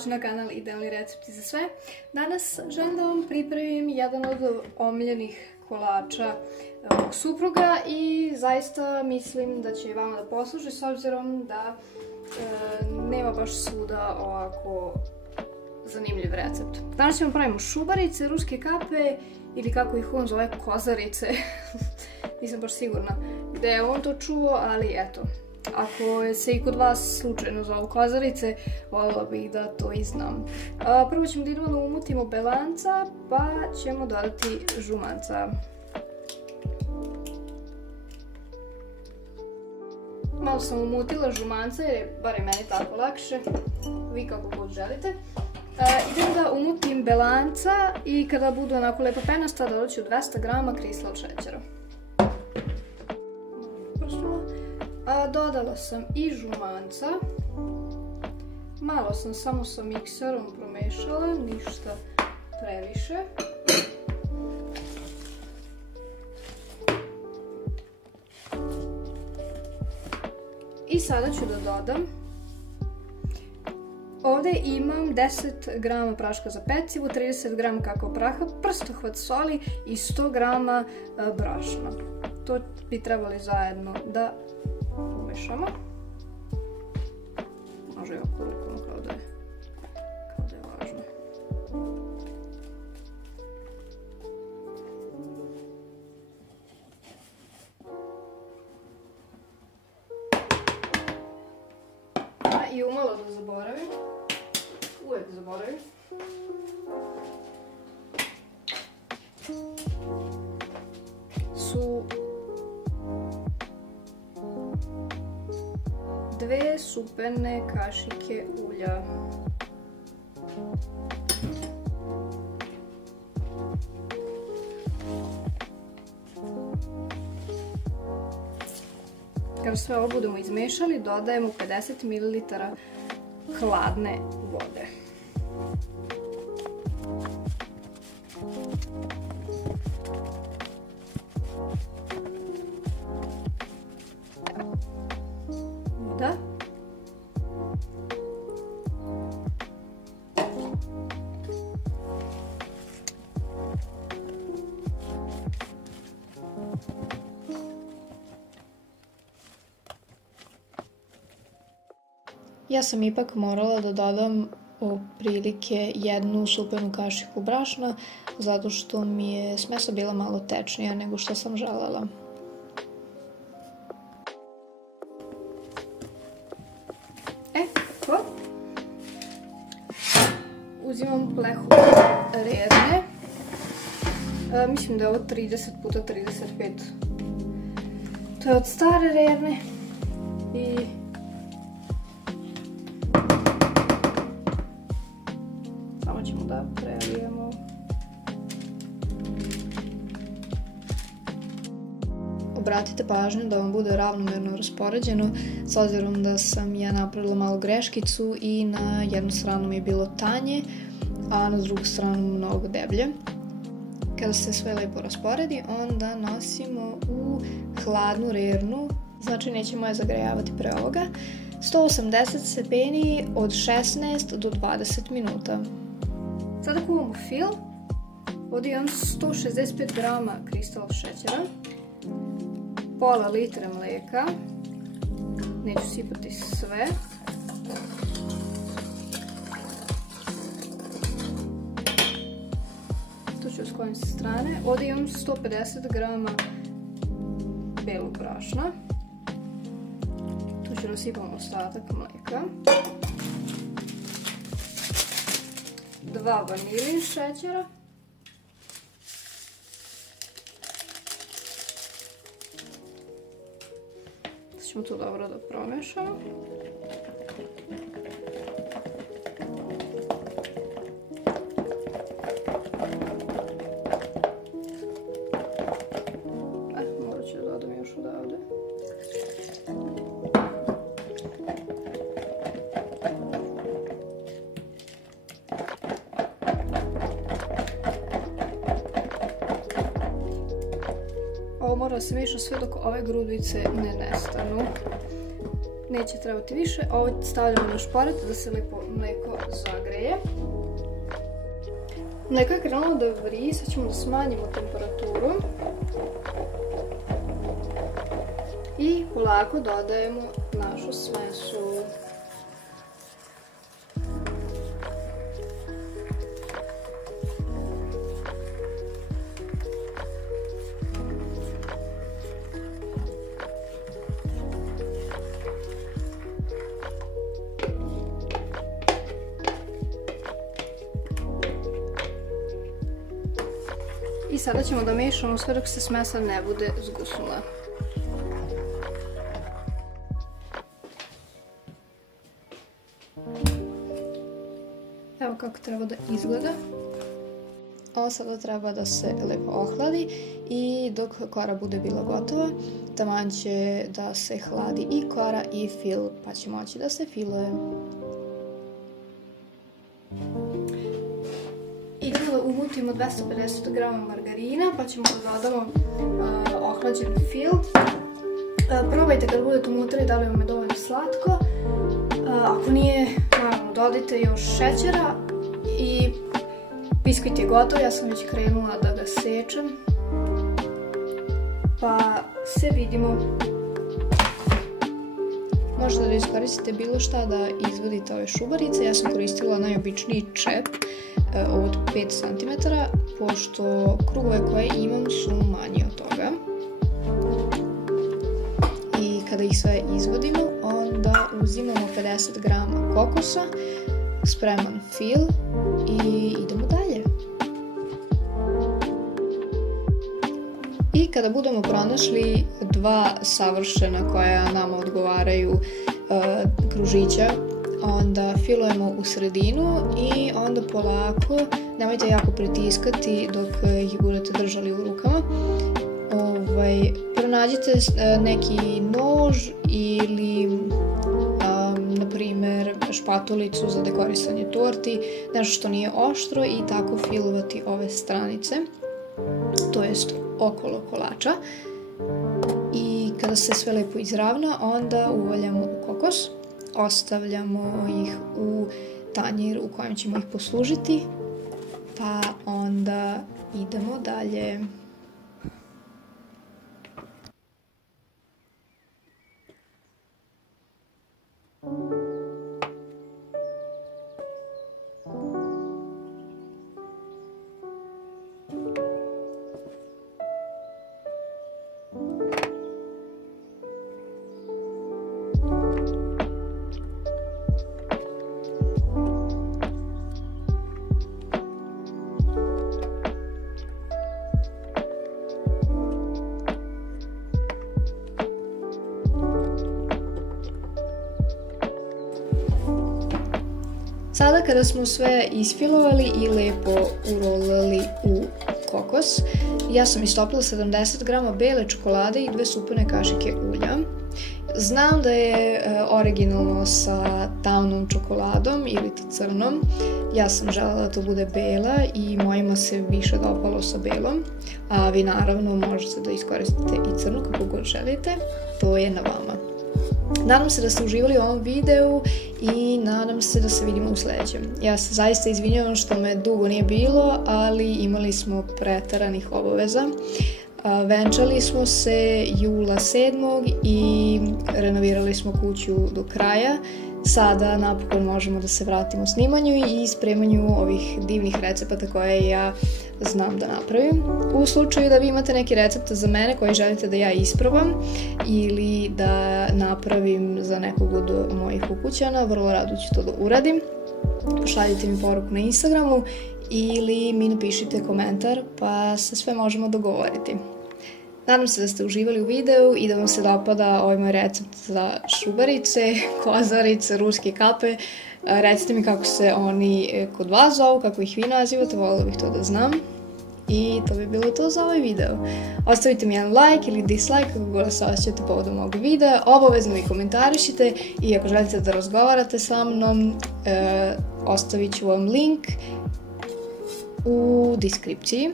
dobrodošli na kanal Idealni recepti za sve. Danas želim da vam pripremim jedan od omiljenih kolača mog supruga i zaista mislim da će i vama da posluži s obzirom da nema baš svuda ovako zanimljiv recept. Danas ćemo pravimo šubarice, ruske kape ili kako ih on zove kozarice. Nisam baš sigurna gde je on to čuo, ali eto. Ako se i kod vas slučajno zovu kozarice, voljela bih da to i znam. Prvo ćemo da idemo da umutimo belanca, pa ćemo dodati žumanca. Malo sam umutila žumanca jer je bar meni tako lakše, vi kako god želite. Idem da umutim belanca i kada budu onako lepo penasta dodat ću 200 g kristal šećera. Dodala sam i žumanca, malo sam samo sa mikserom promešala, ništa previše. I sada ću da dodam, ovdje imam 10 g praška za pecivo, 30 g kakao praha, prstohvat soli i 100 g brašna. To bi trebali zajedno da umešamo. Može i oko rukom kao da je važno. I umalo da zaboravim, uvijek zaboravim, su 2 supene kašike ulja. Kada sve ovo budemo izmešali, dodajemo 50 ml hladne vode. Voda. Ja sam ipak morala da dodam otprilike 1 supenu kašiku brašna, zato što mi je smesa bila malo tečnija nego što sam želela. Tako. Uzimam plehu rerne. Mislim da je ovo 30 x 35. To je od stare rerne. I ćemo da prelijemo. Obratite pažnju da vam bude ravnomerno raspoređeno, s obzirom da sam ja napravila malu greškicu i na jednu stranu mi je bilo tanje, a na drugu stranu mnogo deblje. Kada se sve lepo rasporedi, onda nosimo u hladnu rernu, znači nećemo je zagrejavati pre ovoga, 180 stepeni od 16 do 20 minuta. Sada kuvamo fil, ovdje imam 165 g kristal šećera, pola litra mlijeka, neću sipati sve. To ću skloniti sa strane, ovdje imam 150 g belog brašna, tu ću nasipati ostatak mlijeka. 2 vanilin šećera, sad ćemo to dobro da promešamo. Morat ću da dodam još odavde. Ovo mora da se miša sve dok ove grudice ne nestanu. neće trebati više. Ovo stavljamo na šporet da se lepo mleko zagreje. Mleko je krenulo da vri, sad ćemo da smanjimo temperaturu. I polako dodajemo našu smesu. I sada ćemo da mešamo sve dok se smesa ne bude zgusnula. Evo kako treba da izgleda. Ovo sada treba da se lepo ohladi i dok kora bude bila gotova, taman će da se hladi i kora i fil, pa će moći da se filuje. Idemo da umutimo 250 g margarina, pa ćemo da dodamo ohlađen fil. Probajte kad budete umutili da li vam je dovoljno slatko. Ako nije, naravno dodajte još šećera i biskvit je gotov, ja sam već krenula da ga sečem. Pa se vidimo. Možete da iskoristite bilo šta da izvadite ove šubarice, ja sam koristila najobičniji čep od 5 cm, pošto krugove koje imam su manji od toga. I kada ih sve izvadimo, onda uzimamo 50 g kokosa, spreman fil i idemo dalje. I kada budemo pronašli dva savršena koja nama odgovaraju kružića, onda filujemo u sredinu i onda polako, nemojte jako pritiskati dok ih budete držali u rukama. Pronađite neki nož ili na primjer špatulicu za dekorisanje torti, nešto što nije oštro i tako filovati ove stranice, to jest okolo kolača. I kada se sve lepo izravna, onda uvaljamo u kokos, ostavljamo ih u tanjir u kojem ćemo ih poslužiti, pa onda idemo dalje. Sada kada smo sve isfilovali i lepo urolali u kokos, ja sam istopila 70 g bele čokolade i 2 supene kašike ulja. Znam da je originalno sa tamnom čokoladom ili crnom. Ja sam želela da to bude bela i mojima se više dopalo sa belom. A vi naravno možete da iskoristite i crnu kako god želite. To je na vama. Nadam se da ste uživali u ovom videu i nadam se da se vidimo u sljedećem. Ja se zaista izvinjavam što me dugo nije bilo, ali imali smo preteranih obaveza. Venčali smo se jula 7. i renovirali smo kuću do kraja. Sada napokon možemo da se vratimo snimanju i spremanju ovih divnih recepata koje ja znam da napravim. U slučaju da vi imate neki recept za mene koji želite da ja isprobam ili da napravim za nekog od mojih ukućana, vrlo rado ću to da uradim. Pošaljite mi poruku na Instagramu ili mi napišite komentar pa se sve možemo dogovoriti. Nadam se da ste uživali u videu i da vam se dopada ovaj moj recept za šubarice, kozarice, ruske kape. Recite mi kako se oni kod vas zovu, kako ih vi nazivate, voljela bih to da znam. I to bi bilo to za ovaj video. Ostavite mi jedan like ili dislike kako god se osjećate povodom ovog videa. Obavezno mi komentarišite i ako želite da razgovarate sa mnom, ostavit ću vam link u deskripciji.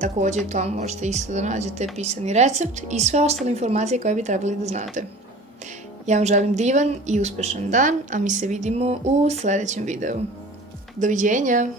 Također tamo možete isto da nađete pisani recept i sve ostale informacije koje bi trebali da znate. Ja vam želim divan i uspešan dan, a mi se vidimo u sledećem videu. Doviđenja!